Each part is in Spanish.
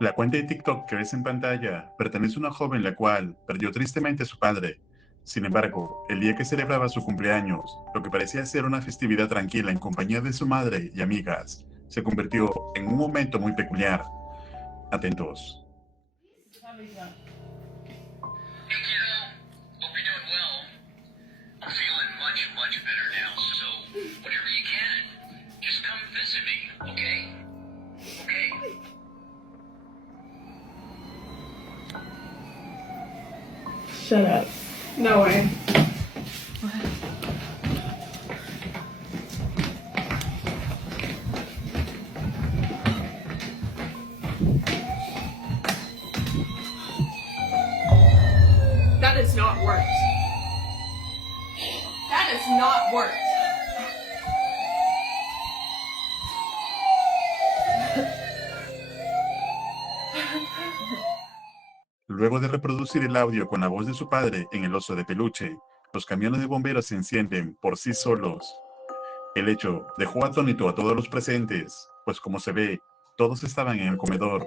La cuenta de TikTok que ves en pantalla pertenece a una joven la cual perdió tristemente a su padre. Sin embargo, el día que celebraba su cumpleaños, lo que parecía ser una festividad tranquila en compañía de su madre y amigas, se convirtió en un momento muy peculiar. Atentos. Hope you're doing well. I'm feeling much better now, so whenever you can, just come visit me, okay? Okay. Shut up. No way. That is not worked. That is not worked. Luego de reproducir el audio con la voz de su padre en el oso de peluche, los camiones de bomberos se encienden por sí solos. El hecho dejó atónito a todos los presentes, pues como se ve, todos estaban en el comedor.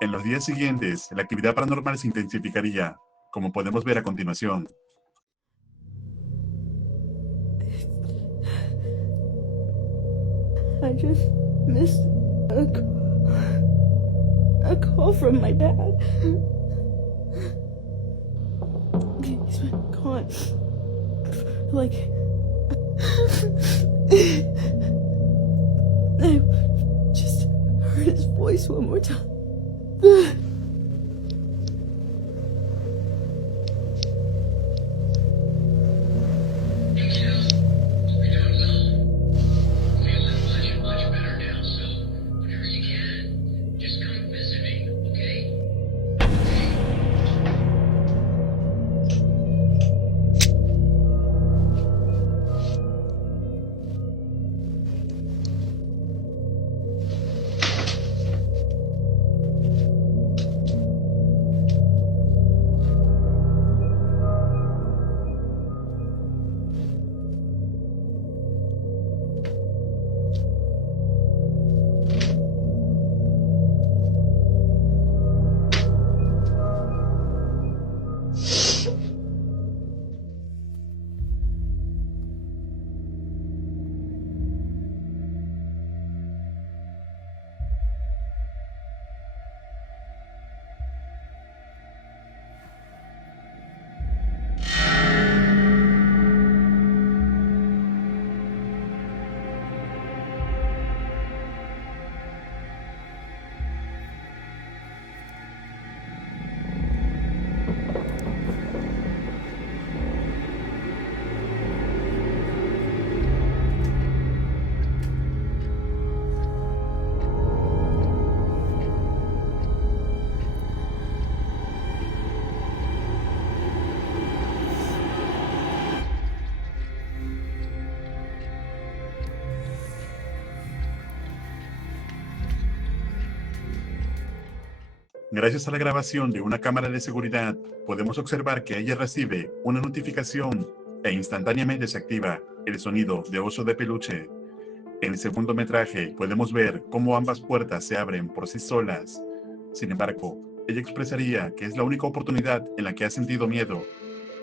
En los días siguientes, la actividad paranormal se intensificaría, como podemos ver a continuación. I just missed a call from my dad. He's been gone. Like, I just heard his voice one more time. Hope you're doing well. I'm feeling much better now, so whenever you can, just come visit me, okay? Gracias a la grabación de una cámara de seguridad, podemos observar que ella recibe una notificación e instantáneamente se activa el sonido de oso de peluche. En el segundo metraje podemos ver cómo ambas puertas se abren por sí solas. Sin embargo, ella expresaría que es la única oportunidad en la que ha sentido miedo,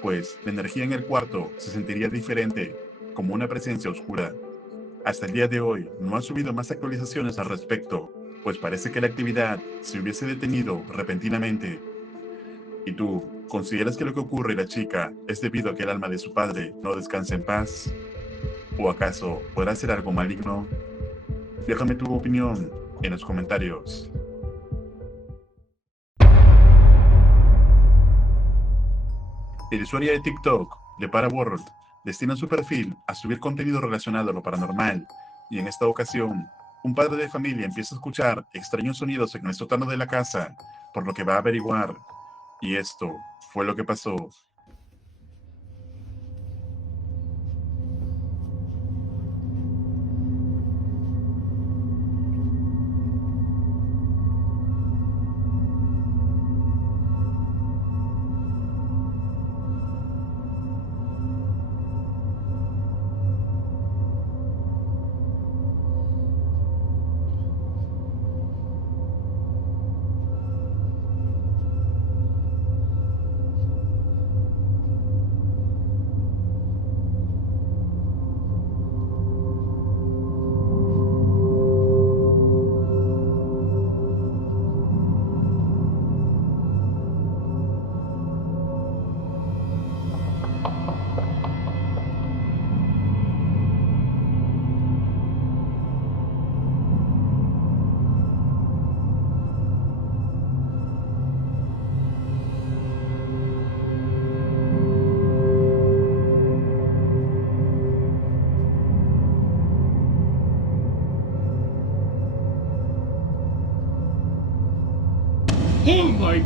pues la energía en el cuarto se sentiría diferente, como una presencia oscura. Hasta el día de hoy no ha subido más actualizaciones al respecto, pues parece que la actividad se hubiese detenido repentinamente. ¿Y tú, consideras que lo que ocurre a la chica es debido a que el alma de su padre no descansa en paz? ¿O acaso podrá ser algo maligno? Déjame tu opinión en los comentarios. El usuario de TikTok, de Paraworld, destina su perfil a subir contenido relacionado a lo paranormal, y en esta ocasión, un padre de familia empieza a escuchar extraños sonidos en el sótano de la casa, por lo que va a averiguar, y esto fue lo que pasó. Oh my.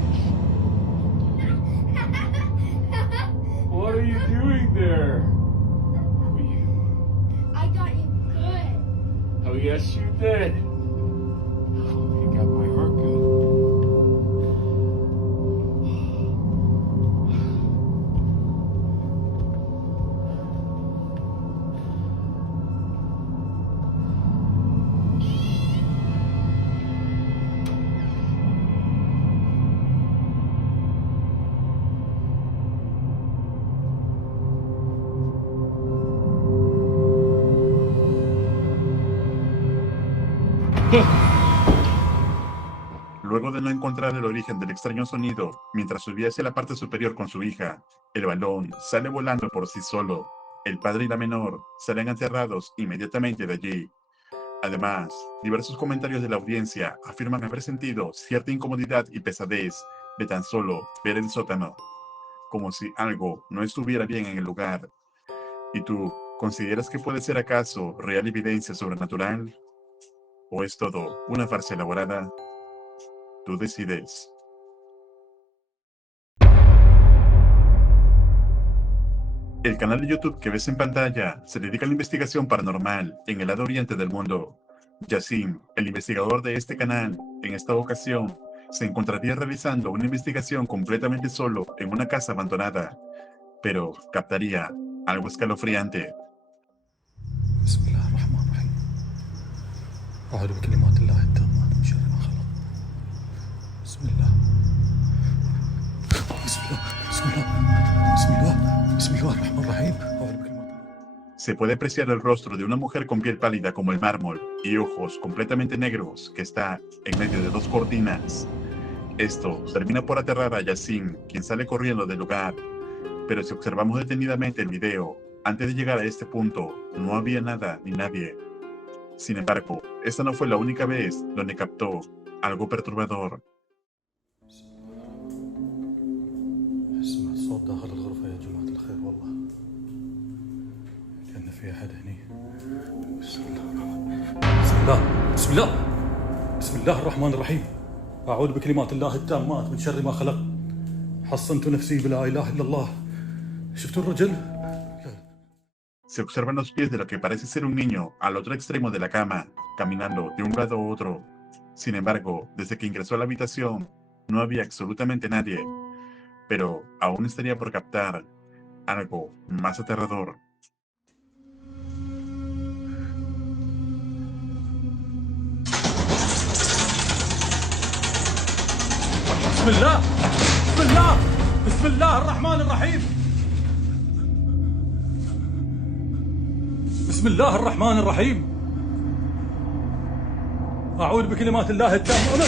What are you doing there? I got you good. Oh, yes, you did. You got my heart good. Luego de no encontrar el origen del extraño sonido, mientras subía hacia la parte superior con su hija, el balón sale volando por sí solo. El padre y la menor salen aterrados inmediatamente de allí. Además, diversos comentarios de la audiencia afirman haber sentido cierta incomodidad y pesadez de tan solo ver el sótano, como si algo no estuviera bien en el lugar. ¿Y tú, consideras que puede ser acaso real evidencia sobrenatural? ¿O es todo una farsa elaborada? Tú decides. El canal de YouTube que ves en pantalla se dedica a la investigación paranormal en el lado oriente del mundo. Yassim, el investigador de este canal, en esta ocasión, se encontraría realizando una investigación completamente solo en una casa abandonada, pero captaría algo escalofriante. بسم الله الرحمن الرحيم أعوذ بكلمات الله التامات من شر ما خلق بسم الله بسم الله بسم الله بسم الله بسم الله الرحمن الرحيم أعوذ بكلمات الله. Se puede apreciar el rostro de una mujer con piel pálida como el mármol y ojos completamente negros que está en medio de dos cortinas. Esto termina por aterrar a Yassim, quien sale corriendo del lugar. Pero si observamos detenidamente el video, antes de llegar a este punto, no había nada ni nadie. Sin embargo, esta no fue la única vez donde captó algo perturbador. سمعت صوت داخل الغرفة يا جماعة الخير والله كأن في أحد هني بسم الله بسم الله بسم الله الرحمن الرحيم أعوذ بكلمات الله التامات من شر ما خلق حصنت نفسي بلا إله إلا الله شفتوا الرجل؟ Se observan los pies de lo que parece ser un niño al otro extremo de la cama, caminando de un lado a otro. Sin embargo, desde que ingresó a la habitación, no había absolutamente nadie. Pero aún estaría por captar algo más aterrador. بسم الله بسم الله بسم الله الرحمن الرحيم بسم الله الرحمن الرحيم أعوذ بكلمات الله التامة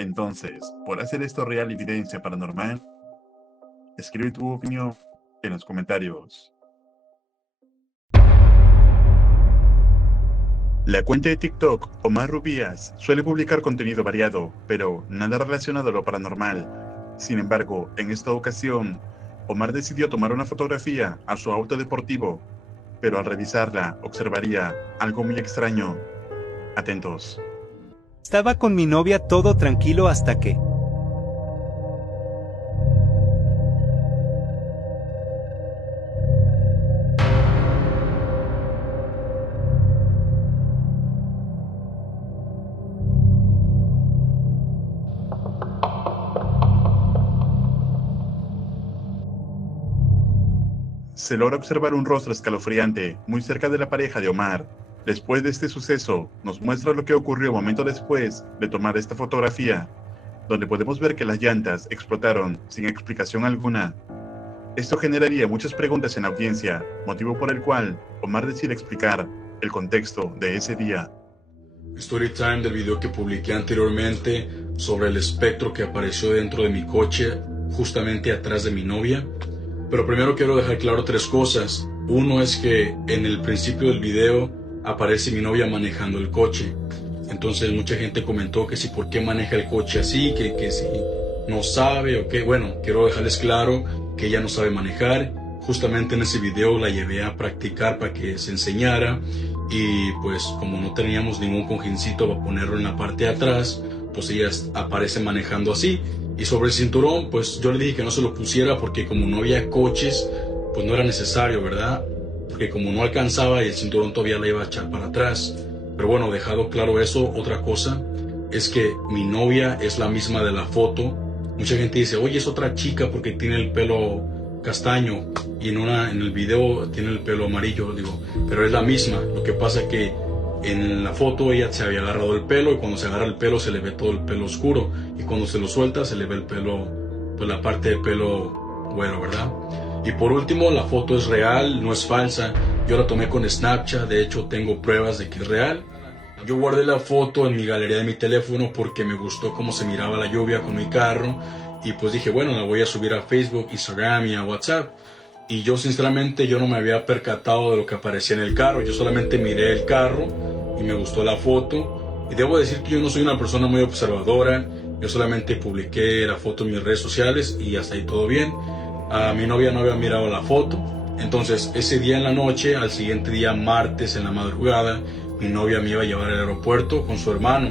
Entonces, ¿por hacer esto real evidencia paranormal? Escribe tu opinión en los comentarios. La cuenta de TikTok Omar Rubías suele publicar contenido variado, pero nada relacionado a lo paranormal. Sin embargo, en esta ocasión, Omar decidió tomar una fotografía a su auto deportivo, pero al revisarla observaría algo muy extraño. Atentos. Estaba con mi novia todo tranquilo hasta que... Se logra observar un rostro escalofriante muy cerca de la pareja de Omar. Después de este suceso, nos muestra lo que ocurrió momento después de tomar esta fotografía, donde podemos ver que las llantas explotaron sin explicación alguna. Esto generaría muchas preguntas en la audiencia, motivo por el cual Omar decide explicar el contexto de ese día. Story time del video que publiqué anteriormente sobre el espectro que apareció dentro de mi coche justamente atrás de mi novia. Pero primero quiero dejar claro 3 cosas. Uno es que en el principio del video aparece mi novia manejando el coche. Entonces mucha gente comentó que si por qué maneja el coche así, que si no sabe o qué. Bueno, quiero dejarles claro que ella no sabe manejar. Justamente en ese video la llevé a practicar para que se enseñara. Y pues como no teníamos ningún cojincito para ponerlo en la parte de atrás, pues ella aparece manejando así. Y sobre el cinturón, pues yo le dije que no se lo pusiera porque como no había coches, pues no era necesario, ¿verdad? Porque como no alcanzaba y el cinturón todavía le iba a echar para atrás. Pero bueno, dejado claro eso, otra cosa es que mi novia es la misma de la foto. Mucha gente dice, oye, es otra chica porque tiene el pelo castaño y en el video tiene el pelo amarillo, digo, pero es la misma. Lo que pasa es que en la foto ella se había agarrado el pelo y cuando se agarra el pelo se le ve todo el pelo oscuro y cuando se lo suelta se le ve el pelo, pues la parte del pelo güero, ¿verdad? Y por último, la foto es real, no es falsa. Yo la tomé con Snapchat, de hecho tengo pruebas de que es real. Yo guardé la foto en mi galería de mi teléfono porque me gustó cómo se miraba la lluvia con mi carro y pues dije, bueno, la voy a subir a Facebook, Instagram y a WhatsApp. Y yo sinceramente yo no me había percatado de lo que aparecía en el carro, yo solamente miré el carro y me gustó la foto. Y debo decir que yo no soy una persona muy observadora, yo solamente publiqué la foto en mis redes sociales y hasta ahí todo bien. A mi novia no había mirado la foto, entonces ese día en la noche, al siguiente día martes en la madrugada, mi novia me iba a llevar al aeropuerto con su hermano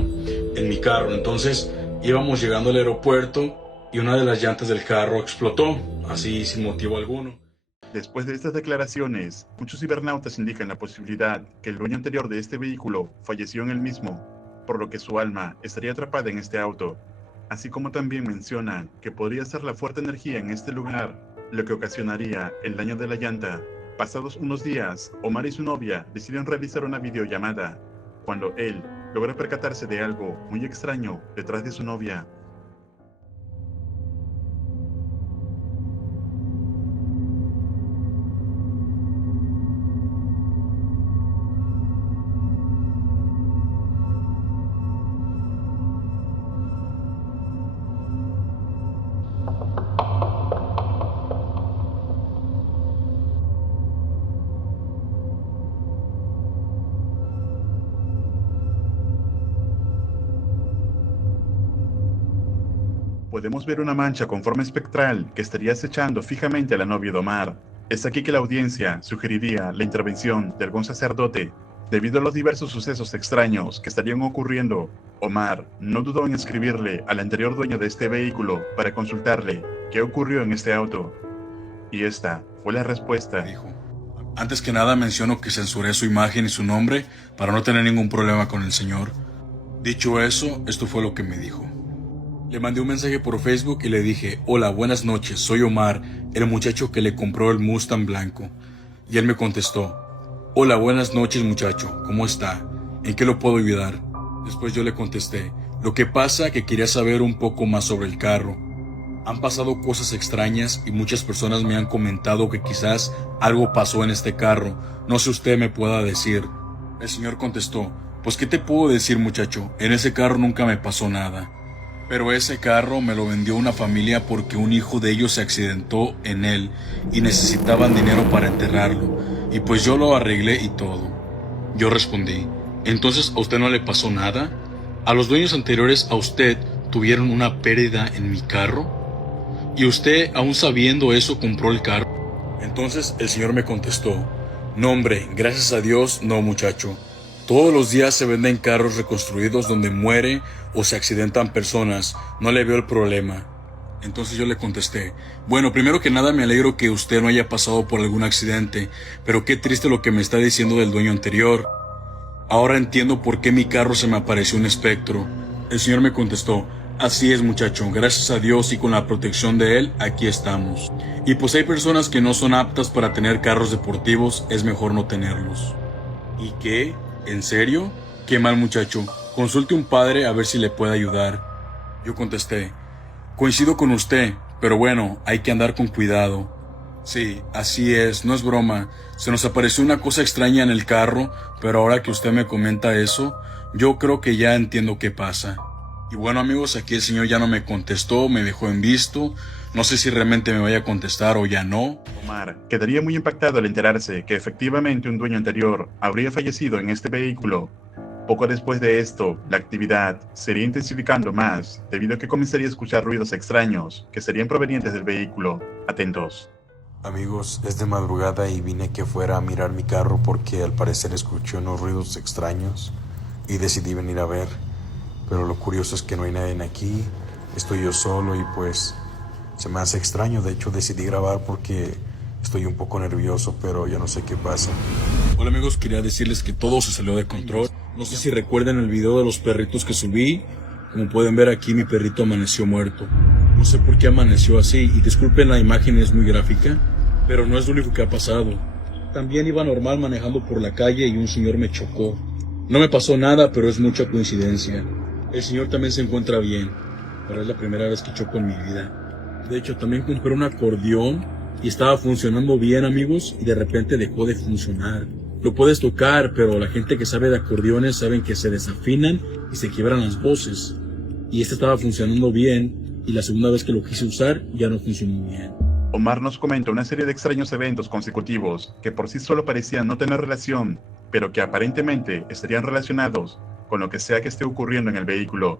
en mi carro. Entonces íbamos llegando al aeropuerto y una de las llantas del carro explotó, así sin motivo alguno. Después de estas declaraciones, muchos cibernautas indican la posibilidad que el dueño anterior de este vehículo falleció en el mismo, por lo que su alma estaría atrapada en este auto. Así como también mencionan que podría ser la fuerte energía en este lugar lo que ocasionaría el daño de la llanta. Pasados unos días, Omar y su novia deciden realizar una videollamada, cuando él logra percatarse de algo muy extraño detrás de su novia. Podemos ver una mancha con forma espectral que estaría acechando fijamente a la novia de Omar. Es aquí que la audiencia sugeriría la intervención de algún sacerdote. Debido a los diversos sucesos extraños que estarían ocurriendo, Omar no dudó en escribirle al anterior dueño de este vehículo para consultarle qué ocurrió en este auto. Y esta fue la respuesta. Dijo, antes que nada menciono que censuré su imagen y su nombre para no tener ningún problema con el señor. Dicho eso, esto fue lo que me dijo. Le mandé un mensaje por Facebook y le dije, hola, buenas noches, soy Omar, el muchacho que le compró el Mustang blanco. Y él me contestó, hola, buenas noches muchacho, ¿cómo está? ¿En qué lo puedo ayudar? Después yo le contesté, lo que pasa que quería saber un poco más sobre el carro. Han pasado cosas extrañas y muchas personas me han comentado que quizás algo pasó en este carro, no sé usted me pueda decir. El señor contestó, pues ¿qué te puedo decir muchacho? En ese carro nunca me pasó nada. Pero ese carro me lo vendió una familia porque un hijo de ellos se accidentó en él y necesitaban dinero para enterrarlo. Y pues yo lo arreglé y todo. Yo respondí, ¿entonces a usted no le pasó nada? ¿A los dueños anteriores a usted tuvieron una pérdida en mi carro? ¿Y usted, aún sabiendo eso, compró el carro? Entonces el señor me contestó, no hombre, gracias a Dios, no muchacho. Todos los días se venden carros reconstruidos donde muere o se accidentan personas, no le veo el problema. Entonces yo le contesté, bueno, primero que nada me alegro que usted no haya pasado por algún accidente, pero qué triste lo que me está diciendo del dueño anterior. Ahora entiendo por qué mi carro se me apareció un espectro. El señor me contestó, así es muchacho, gracias a Dios y con la protección de él, aquí estamos. Y pues hay personas que no son aptas para tener carros deportivos, es mejor no tenerlos. ¿Y qué? ¿En serio? Qué mal muchacho, consulte un padre a ver si le puede ayudar. Yo contesté, coincido con usted, pero bueno, hay que andar con cuidado. Sí, así es, no es broma. Se nos apareció una cosa extraña en el carro, pero ahora que usted me comenta eso, yo creo que ya entiendo qué pasa. Y bueno amigos, aquí el señor ya no me contestó, me dejó en visto. No sé si realmente me vaya a contestar o ya no. Omar quedaría muy impactado al enterarse que efectivamente un dueño anterior habría fallecido en este vehículo. Poco después de esto, la actividad sería intensificando más, debido a que comenzaría a escuchar ruidos extraños que serían provenientes del vehículo. Atentos. Amigos, es de madrugada y vine que fuera a mirar mi carro porque al parecer escuché unos ruidos extraños y decidí venir a ver. Pero lo curioso es que no hay nadie aquí, estoy yo solo y pues se me hace extraño. De hecho decidí grabar porque estoy un poco nervioso, pero ya no sé qué pasa. Hola amigos, quería decirles que todo se salió de control. No sé si recuerdan el video de los perritos que subí. Como pueden ver aquí, mi perrito amaneció muerto. No sé por qué amaneció así y disculpen, la imagen es muy gráfica, pero no es lo único que ha pasado. También iba normal manejando por la calle y un señor me chocó. No me pasó nada, pero es mucha coincidencia. El señor también se encuentra bien, pero es la primera vez que choco en mi vida. De hecho, también compré un acordeón y estaba funcionando bien amigos y de repente dejó de funcionar. Lo puedes tocar, pero la gente que sabe de acordeones saben que se desafinan y se quiebran las voces. Y este estaba funcionando bien y la segunda vez que lo quise usar ya no funcionó bien. Omar nos comenta una serie de extraños eventos consecutivos que por sí solo parecían no tener relación, pero que aparentemente estarían relacionados con lo que sea que esté ocurriendo en el vehículo,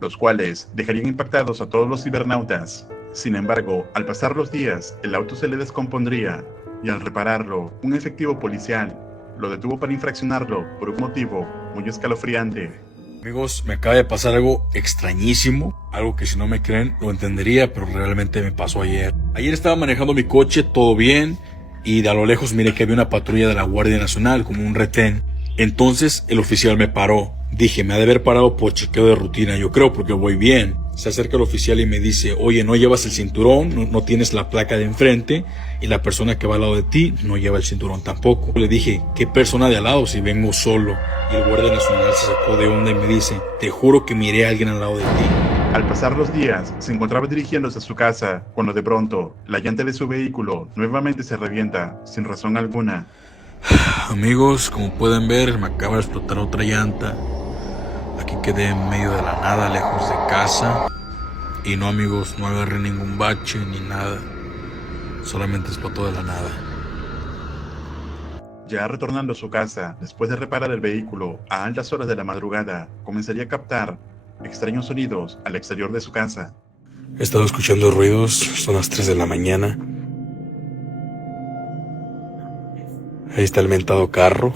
los cuales dejarían impactados a todos los cibernautas. Sin embargo, al pasar los días, el auto se le descompondría y al repararlo, un efectivo policial lo detuvo para infraccionarlo por un motivo muy escalofriante. Amigos, me acaba de pasar algo extrañísimo, algo que si no me creen lo entendería, pero realmente me pasó ayer. Ayer estaba manejando mi coche, todo bien, y de a lo lejos miré que había una patrulla de la Guardia Nacional, como un retén. Entonces el oficial me paró. Dije, me ha de haber parado por chequeo de rutina, yo creo, porque voy bien. Se acerca el oficial y me dice, oye, no llevas el cinturón, no tienes la placa de enfrente, y la persona que va al lado de ti no lleva el cinturón tampoco. Le dije, ¿qué persona de al lado si vengo solo? Y el Guardia Nacional se sacó de onda y me dice, te juro que miré a alguien al lado de ti. Al pasar los días, se encontraba dirigiéndose a su casa, cuando de pronto, la llanta de su vehículo nuevamente se revienta, sin razón alguna. Amigos, como pueden ver, me acaba de explotar otra llanta. Aquí quedé en medio de la nada, lejos de casa. Y no amigos, no agarré ningún bache ni nada. Solamente explotó de la nada. Ya retornando a su casa, después de reparar el vehículo a altas horas de la madrugada, comenzaría a captar extraños sonidos al exterior de su casa. He estado escuchando ruidos, son las 3 de la mañana. Ahí está el mentado carro.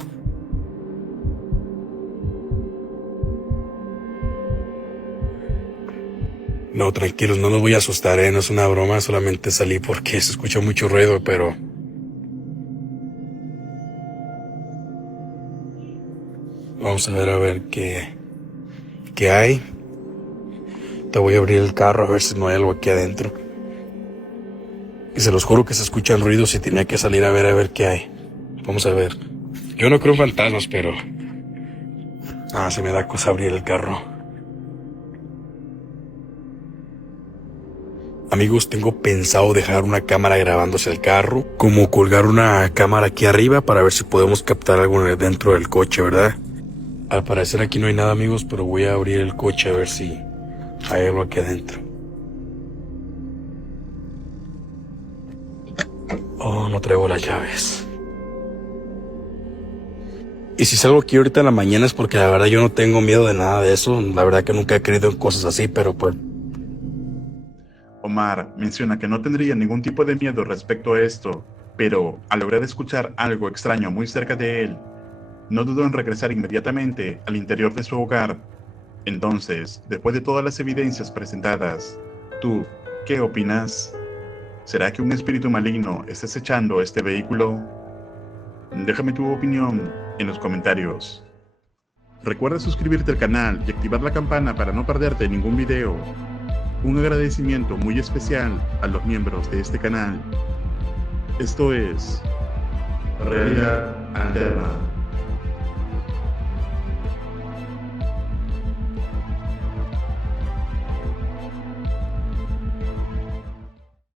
No, tranquilos, no los voy a asustar, no es una broma, solamente salí porque se escucha mucho ruido, pero... Vamos a ver qué hay. Te voy a abrir el carro a ver si no hay algo aquí adentro. Y se los juro que se escuchan ruidos y tenía que salir a ver qué hay. Vamos a ver. Yo no creo en fantasmas, pero... se me da cosa abrir el carro. Amigos, tengo pensado dejar una cámara grabándose el carro, como colgar una cámara aquí arriba para ver si podemos captar algo dentro del coche, ¿verdad? Al parecer aquí no hay nada amigos, pero voy a abrir el coche a ver si hay algo aquí adentro. Oh, no traigo las llaves. Y si salgo aquí ahorita en la mañana es porque la verdad yo no tengo miedo de nada de eso. La verdad que nunca he creído en cosas así, pero pues... Omar menciona que no tendría ningún tipo de miedo respecto a esto, pero al lograr escuchar algo extraño muy cerca de él, no dudó en regresar inmediatamente al interior de su hogar. Entonces, después de todas las evidencias presentadas, ¿tú qué opinas? ¿Será que un espíritu maligno está acechando este vehículo? Déjame tu opinión en los comentarios. Recuerda suscribirte al canal y activar la campana para no perderte ningún video. Un agradecimiento muy especial a los miembros de este canal. Esto es Realidad Alterna.